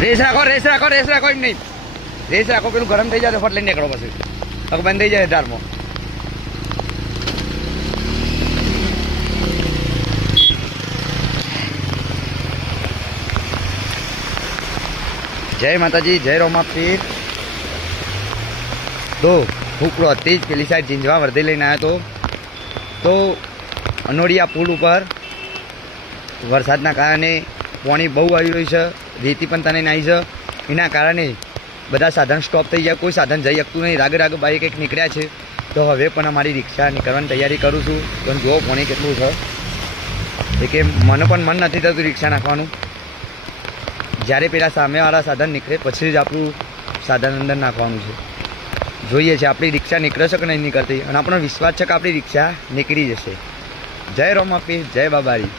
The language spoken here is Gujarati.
રેસ રાખો રેસ રાખો રેસ રાખો એમ નહીં રેસ રાખો પેલું ગરમ થઈ જાય ફટ લઈને નીકળો પછી પગ બંધ થઈ જાય ધારમાં જય માતાજી જય રોમાપીર તો ફૂકડો હતી જ પેલી સાઈડ ઝીંઝવા વર્ધી લઈને આવ્યો તો અનોડિયા પુલ ઉપર વરસાદના કારણે પાણી બહુ આવી રહ્યું છે રેતી પણ તને નાહી છે એના કારણે બધા સાધન સ્ટોપ થઈ ગયા કોઈ સાધન જઈ શકતું નહીં રાગે રાગે બાઈક એક નીકળ્યા છે તો હવે પણ અમારી રિક્ષા નીકળવાની તૈયારી કરું છું પણ જુઓ પાણી કેટલું છે એ કે મને પણ મન નથી થતું રિક્ષા નાખવાનું જ્યારે પેલા સામેવાળા સાધન નીકળે પછી જ આપણું સાધન અંદર નાખવાનું છે જોઈએ છે આપણી રિક્ષા નીકળે છે કે નહીં નીકળતી અને આપણો વિશ્વાસ છે કે આપણી રિક્ષા નીકળી જશે જય રોમાપીર જય બાબારી